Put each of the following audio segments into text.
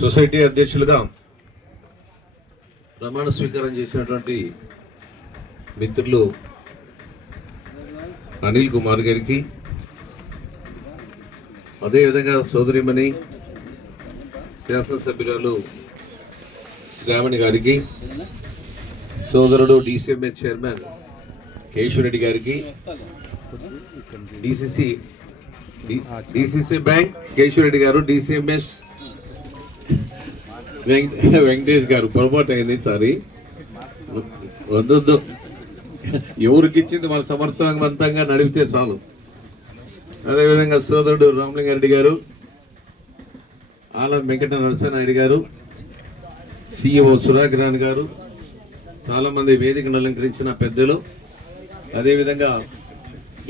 Society అధ్యక్షులుగా ప్రమాణ స్వీకారం చేసినటువంటి మిత్రులు అనిల్ కుమార్ గారికి అదేవిధంగా సోదరిమణి శాసనసభ్యురాలు శ్రావణి గారికి సోదరుడు డిసిఎంఎస్ చైర్మన్ కేశవరెడ్డి గారికి డిసిసి డిసిసి బ్యాంక్ కేశవరెడ్డి గారు డిసిఎంఎస్ వెంకటేష్ గారు పొరపాటు అయింది సారీ. వద్దొద్దు. ఎవరికి ఇచ్చింది మన సమర్థవంతంగా నడిపితే చాలు. అదేవిధంగా సోదరుడు రామలింగారెడ్డి గారు ఆలం వెంకట నరసింహారెడ్డి గారు సిఇఓ సురాగ్రాన్ గారు చాలా మంది వేదికను అలంకరించిన పెద్దలు. అదేవిధంగా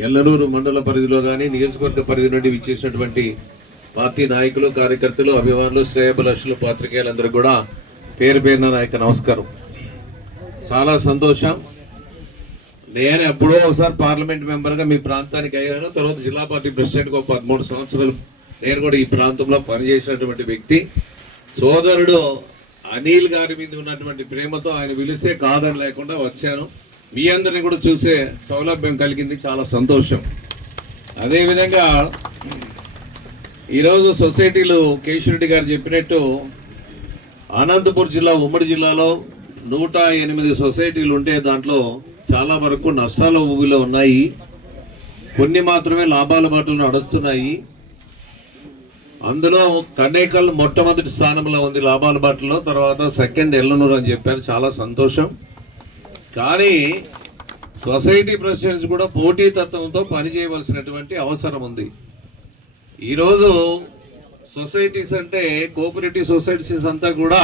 ఎల్లనూరు మండల పరిధిలో కానీ నియోజకవర్గ పరిధి నుండి విచ్చేసినటువంటి పార్టీ నాయకులు కార్యకర్తలు అభిమానులు శ్రేయభిలాషులు పాత్రికేయులందరూ కూడా పేరు పేరున నాయక నమస్కారం. చాలా సంతోషం. నేను ఎప్పుడో ఒకసారి పార్లమెంట్ మెంబర్గా మీ ప్రాంతానికి అయ్యాను. తర్వాత జిల్లా పార్టీ ప్రెసిడెంట్గా ఒక పదమూడు సంవత్సరాలు నేను కూడా ఈ ప్రాంతంలో పనిచేసినటువంటి వ్యక్తి. సోదరుడు అనిల్ గారి మీద ఉన్నటువంటి ప్రేమతో ఆయన పిలిస్తే కాదని లేకుండా వచ్చాను. మీ అందరిని కూడా చూసే సౌలభ్యం కలిగింది. చాలా సంతోషం. అదేవిధంగా ఈరోజు సొసైటీలు కేశవరెడ్డి గారు చెప్పినట్టు అనంతపూర్ జిల్లా ఉమ్మడి జిల్లాలో నూట ఎనిమిది సొసైటీలు ఉంటే దాంట్లో చాలా వరకు నష్టాల ఊబిలో ఉన్నాయి. కొన్ని మాత్రమే లాభాల బాటలు నడుస్తున్నాయి. అందులో కన్నేకల్ మొట్టమొదటి స్థానంలో ఉంది లాభాల బాటలో తర్వాత సెకండ్ ఎల్లనూరు అని చెప్పారు. చాలా సంతోషం. కానీ సొసైటీ ప్రెసిడెంట్స్ కూడా పోటీతత్వంతో పనిచేయవలసినటువంటి అవసరం ఉంది. ఈరోజు సొసైటీస్ అంటే కోఆపరేటివ్ సొసైటీస్ అంతా కూడా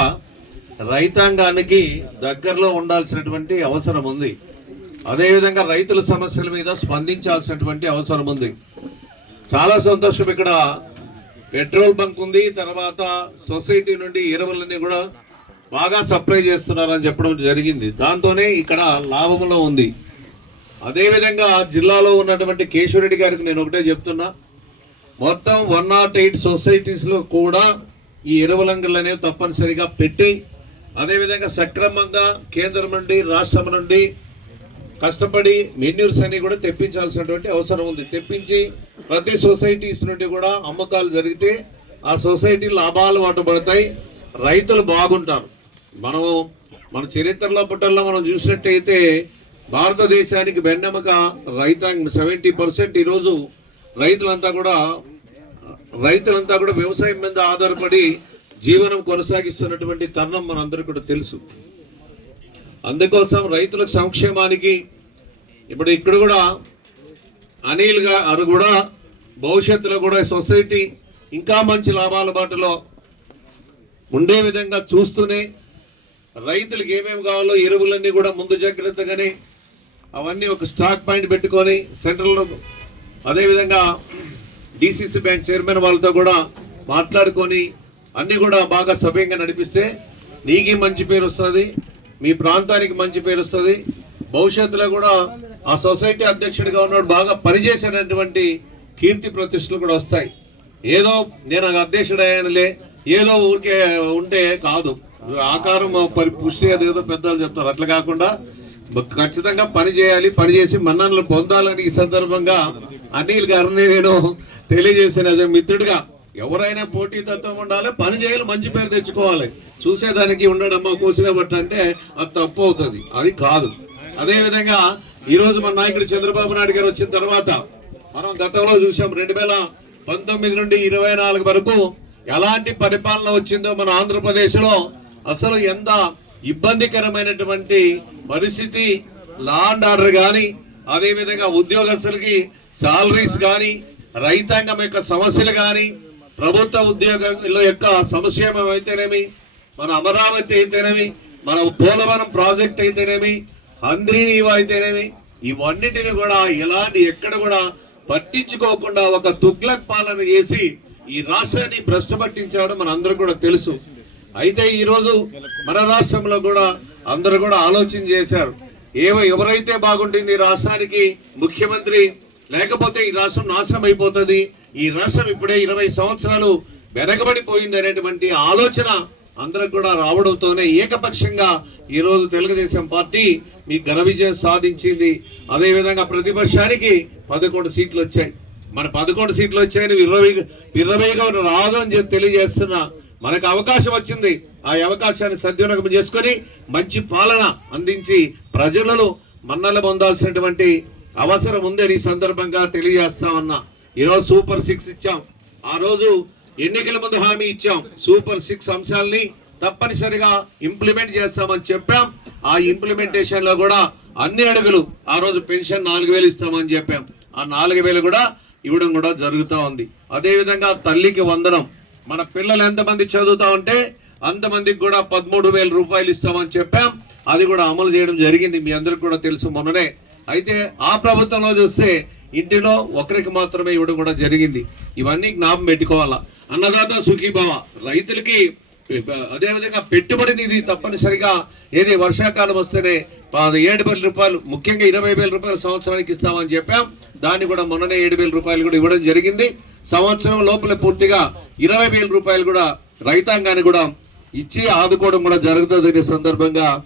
రైతాంగానికి దగ్గరలో ఉండాల్సినటువంటి అవసరం ఉంది. అదేవిధంగా రైతుల సమస్యల మీద స్పందించాల్సినటువంటి అవసరం ఉంది. చాలా సంతోషం ఇక్కడ పెట్రోల్ బంక్ ఉంది. తర్వాత సొసైటీ నుండి ఎరువులన్నీ కూడా బాగా సప్లై చేస్తున్నారని చెప్పడం జరిగింది. దాంతోనే ఇక్కడ లాభంలో ఉంది. అదేవిధంగా జిల్లాలో ఉన్నటువంటి కేశవరెడ్డి గారికి నేను ఒకటే చెప్తున్నా. మొత్తం వన్ నాట్ ఎయిట్ సొసైటీస్లో కూడా ఈ ఎరువులంగళ్ళు అనేవి తప్పనిసరిగా పెట్టి అదేవిధంగా సక్రమంగా కేంద్రం నుండి రాష్ట్రం నుండి కష్టపడి మెన్యూర్స్ అన్ని కూడా తెప్పించాల్సినటువంటి అవసరం ఉంది. తెప్పించి ప్రతి సొసైటీస్ నుండి కూడా అమ్మకాలు జరిగితే ఆ సొసైటీ లాభాలు వాటపడతాయి రైతులు బాగుంటారు. మనము మన చరిత్రలో పుట్టల్లో మనం చూసినట్టయితే భారతదేశానికి వెన్నెముక రైతాంగం సెవెంటీ పర్సెంట్ ఈరోజు రైతులంతా కూడా రైతులంతా కూడా వ్యవసాయం మీద ఆధారపడి జీవనం కొనసాగిస్తున్నటువంటి తరుణం మనందరికీ కూడా తెలుసు. అందుకోసం రైతుల సంక్షేమానికి ఇప్పుడు ఇక్కడ కూడా అనిల్ గారు కూడా భవిష్యత్తులో కూడా సొసైటీ ఇంకా మంచి లాభాల బాటలో ఉండే విధంగా చూస్తూనే రైతులకు ఏమేమి కావాలో ఎరువులన్నీ కూడా ముందు జాగ్రత్తగానే అవన్నీ ఒక స్టాక్ పాయింట్ పెట్టుకొని సెంట్రల్ అదేవిధంగా డిసిసి బ్యాంక్ చైర్మన్ వాళ్ళతో కూడా మాట్లాడుకొని అన్నీ కూడా బాగా సవ్యంగా నడిపిస్తే నీకే మంచి పేరు వస్తుంది మీ ప్రాంతానికి మంచి పేరు వస్తుంది. భవిష్యత్తులో కూడా ఆ సొసైటీ అధ్యక్షుడిగా ఉన్నాడు బాగా పనిచేసినటువంటి కీర్తి ప్రతిష్టలు కూడా వస్తాయి. ఏదో నేను అధ్యక్షుడు అయ్యానులే ఏదో ఊరికే ఉంటే కాదు. ఆకారం పరి పుష్టి అదేదో పెద్దలు చెప్తారు. అట్లా కాకుండా ఖచ్చితంగా పని చేయాలి పని చేసి మన్ననలు పొందాలని ఈ సందర్భంగా అనిల్ గారిని నేను తెలియజేసిన మిత్రుడిగా ఎవరైనా పోటీ తత్వం ఉండాలి పని చేయాలి మంచి పేరు తెచ్చుకోవాలి. చూసేదానికి ఉండడమ్మా కోసిన అంటే అది తప్పు అవుతుంది. అది కాదు. అదేవిధంగా ఈరోజు మన నాయకుడు చంద్రబాబు నాయుడు గారు వచ్చిన తర్వాత మనం గతంలో చూసాం రెండు వేల పంతొమ్మిది నుండి ఇరవై నాలుగు వరకు ఎలాంటి పరిపాలన వచ్చిందో మన ఆంధ్రప్రదేశ్లో అసలు ఎంత ఇబ్బందికరమైనటువంటి పరిస్థితి లా అండ్ ఆర్డర్ కానీ అదేవిధంగా ఉద్యోగస్తులకి శాలరీస్ కానీ రైతాంగం యొక్క సమస్యలు కానీ ప్రభుత్వ ఉద్యోగుల యొక్క సంక్షేమం అయితేనేమి మన అమరావతి అయితేనేమి మన పోలవరం ప్రాజెక్ట్ అయితేనేమి అంద్రీనీవ అయితేనేమి ఇవన్నిటిని కూడా ఎలాంటి ఎక్కడ కూడా పట్టించుకోకుండా ఒక తుగ్లక్ పాలన చేసి ఈ రాష్ట్రాన్ని భ్రష్టు పట్టించాడు మనందరూ కూడా తెలుసు. అయితే ఈరోజు మన రాష్ట్రంలో కూడా అందరూ కూడా ఆలోచన చేశారు. ఏవో ఎవరైతే బాగుంటుంది ఈ రాష్ట్రానికి ముఖ్యమంత్రి లేకపోతే ఈ రాష్ట్రం నాశనం అయిపోతుంది. ఈ రాష్ట్రం ఇప్పుడే ఇరవై సంవత్సరాలు వెనకబడిపోయింది అనేటువంటి ఆలోచన అందరికి కూడా రావడంతోనే ఏకపక్షంగా ఈరోజు తెలుగుదేశం పార్టీ మీ ఘన విజయం సాధించింది. అదేవిధంగా ప్రతిపక్షానికి పదకొండు సీట్లు వచ్చాయి. మన పదకొండు సీట్లు వచ్చాయని విర్రవీ విర్రవీగా రాదు అని చెప్పి తెలియజేస్తున్నా మనకు అవకాశం వచ్చింది. ఆ అవకాశాన్ని సద్వినియోగం చేసుకొని మంచి పాలన అందించి ప్రజలను మన్నలు పొందాల్సినటువంటి అవసరం ఉందని ఈ సందర్భంగా తెలియజేస్తామన్నా ఈరోజు సూపర్ సిక్స్ ఇచ్చాం. ఆ రోజు ఎన్నికల ముందు హామీ ఇచ్చాం. సూపర్ సిక్స్ అంశాలని తప్పనిసరిగా ఇంప్లిమెంట్ చేస్తామని చెప్పాం. ఆ ఇంప్లిమెంటేషన్లో కూడా అన్ని అడుగులు ఆ రోజు పెన్షన్ నాలుగు వేలు ఇస్తామని చెప్పాం. ఆ నాలుగు వేలు కూడా ఇవ్వడం కూడా జరుగుతూ ఉంది. అదేవిధంగా తల్లికి వందనం మన పిల్లలు ఎంతమంది చదువుతా ఉంటే అంతమందికి కూడా పదమూడు వేల రూపాయలు ఇస్తామని చెప్పాం. అది కూడా అమలు చేయడం జరిగింది. మీ అందరికి కూడా తెలుసు మొన్ననే. అయితే ఆ ప్రభుత్వంలో చూస్తే ఇంటిలో ఒకరికి మాత్రమే ఇవ్వడం కూడా జరిగింది. ఇవన్నీ జ్ఞాపం పెట్టుకోవాలా? అన్నదాత సుఖీభావ. రైతులకి అదేవిధంగా పెట్టుబడి నిధి తప్పనిసరిగా ఏది వర్షాకాలం వస్తేనే ఏడు వేల రూపాయలు ముఖ్యంగా ఇరవై వేల రూపాయలు సంవత్సరానికి ఇస్తామని చెప్పాం. దాన్ని కూడా మొన్ననే ఏడు వేల రూపాయలు కూడా ఇవ్వడం జరిగింది. సంవత్సరం లోపల పూర్తిగా ఇరవై వేల రూపాయలు కూడా రైతాంగాన్ని కూడా ఇచ్చి ఆదుకోవడం కూడా జరుగుతుంది సందర్భంగా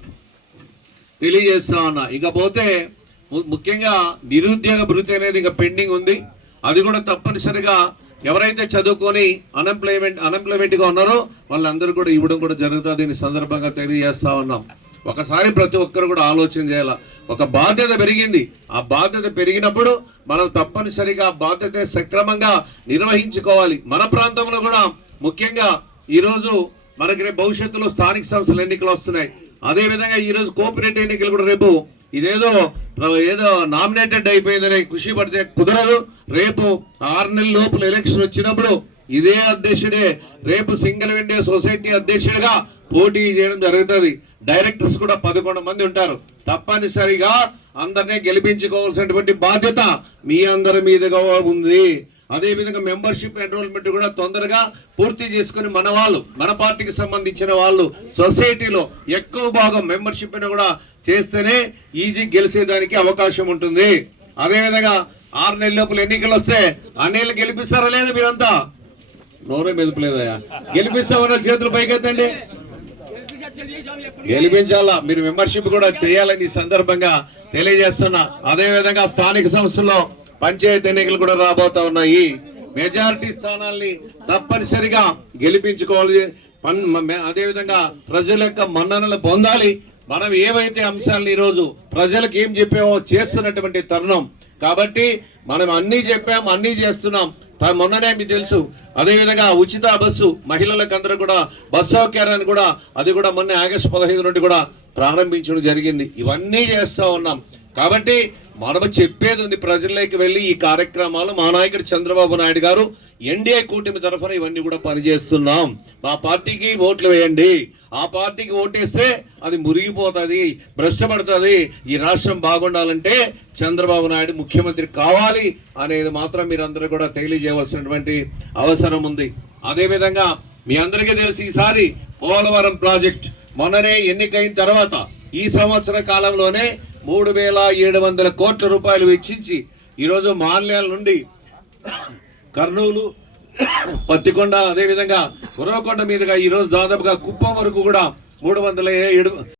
తెలియజేస్తా ఉన్నా. ఇకపోతే ము- ముఖ్యంగా నిరుద్యోగ భృతి అనేది ఇంకా పెండింగ్ ఉంది. అది కూడా తప్పనిసరిగా ఎవరైతే చదువుకొని అన్ఎంప్లాయ్మెంట్ అన్ఎంప్లాయ్మెంట్గా ఉన్నారో వాళ్ళందరూ కూడా ఇవ్వడం కూడా జరుగుతుంది సందర్భంగా తెలియజేస్తా ఉన్నాం. ఒకసారి ప్రతి ఒక్కరు కూడా ఆలోచన చేయాల? ఒక బాధ్యత పెరిగింది. ఆ బాధ్యత పెరిగినప్పుడు మనం తప్పనిసరిగా బాధ్యత సక్రమంగా నిర్వహించుకోవాలి. మన ప్రాంతంలో కూడా ముఖ్యంగా ఈరోజు మనకి రేపు భవిష్యత్తులో స్థానిక సంస్థల ఎన్నికలు వస్తున్నాయి. అదే విధంగా ఈ రోజు కోఆపరేటివ్ ఎన్నికలు కూడా రేపు ఇదేదో ఏదో నామినేటెడ్ అయిపోయిందని ఖుషి పడితే కుదరదు. రేపు ఆరు నెలల లోపల ఎలక్షన్ వచ్చినప్పుడు ఇదే అధ్యక్షుడే రేపు సింగిల్ విండే సొసైటీ అధ్యక్షుడిగా పోటీ చేయడం జరుగుతుంది. డైరెక్టర్స్ కూడా పదకొండు మంది ఉంటారు. తప్పనిసరిగా అందరినీ గెలిపించుకోవాల్సినటువంటి బాధ్యత మీ అందరి మీదుగా ఉంది. అదేవిధంగా మెంబర్షిప్ ఎన్రోల్మెంట్ కూడా తొందరగా పూర్తి చేసుకుని మన వాళ్ళు మన పార్టీకి సంబంధించిన వాళ్ళు సొసైటీలో ఎక్కువ భాగం మెంబర్షిప్ కూడా చేస్తేనే ఈజీ గెలిచేదానికి అవకాశం ఉంటుంది. అదే విధంగా ఆరు నెలల లోపల ఎన్నికలు వస్తే అన్నేళ్ళు గెలిపిస్తారా లేదా మీరంతా? నోరే మెదుపులేదయా గెలిపిస్తామన్న చేతులు పైకెత్తండి. గెలిపించాలా. మీరు మెంబర్షిప్ కూడా చేయాలని ఈ సందర్భంగా తెలియజేస్తున్నా. అదే విధంగా స్థానిక సంస్థల్లో పంచాయతీ ఎన్నికలు కూడా రాబోతా ఉన్నాయి. మెజారిటీ స్థానాల్ని తప్పనిసరిగా గెలిపించుకోవాలి. పన్- ప్రజల యొక్క మన్ననలు పొందాలి. మనం ఏవైతే అంశాలను ఈరోజు ప్రజలకు ఏం చెప్పామో చేస్తున్నటువంటి తరుణం కాబట్టి మనం అన్నీ చెప్పాం అన్నీ చేస్తున్నాం. త- మొన్ననే మీకు తెలుసు. అదేవిధంగా ఉచిత బస్సు మహిళలకు అందరూ కూడా బస్ సౌకర్యాన్ని కూడా అది కూడా మొన్న ఆగస్టు పదహైదు నుండి కూడా ప్రారంభించడం జరిగింది. ఇవన్నీ చేస్తూ ఉన్నాం. కాబట్టి మనము చెప్పేది ఉంది ప్రజల్లోకి వెళ్ళి ఈ కార్యక్రమాలు. మా నాయకుడు చంద్రబాబు నాయుడు గారు ఎన్డీఏ కూటమి తరఫున ఇవన్నీ కూడా పనిచేస్తున్నాం. మా పార్టీకి ఓట్లు వేయండి. ఆ పార్టీకి ఓటేస్తే అది మురిగిపోతుంది భ్రష్టపడుతుంది ఈ రాష్ట్రం బాగుండాలంటే చంద్రబాబు నాయుడు ముఖ్యమంత్రి కావాలి అనేది మాత్రం మీరందరూ కూడా తెలియజేయవలసినటువంటి అవసరం ఉంది. అదేవిధంగా మీ అందరికీ తెలిసి ఈసారి పోలవరం ప్రాజెక్ట్ మొన్ననే ఎన్నికైన తర్వాత ఈ సంవత్సర కాలంలోనే మూడు వేల ఏడు వందల కోట్ల రూపాయలు వెచ్చించి ఈరోజు మాన్యాల నుండి కర్నూలు పత్తికొండ అదేవిధంగా ఉరవకొండ మీదుగా ఈరోజు దాదాపుగా కుప్పం వరకు కూడా మూడు వందల ఏడు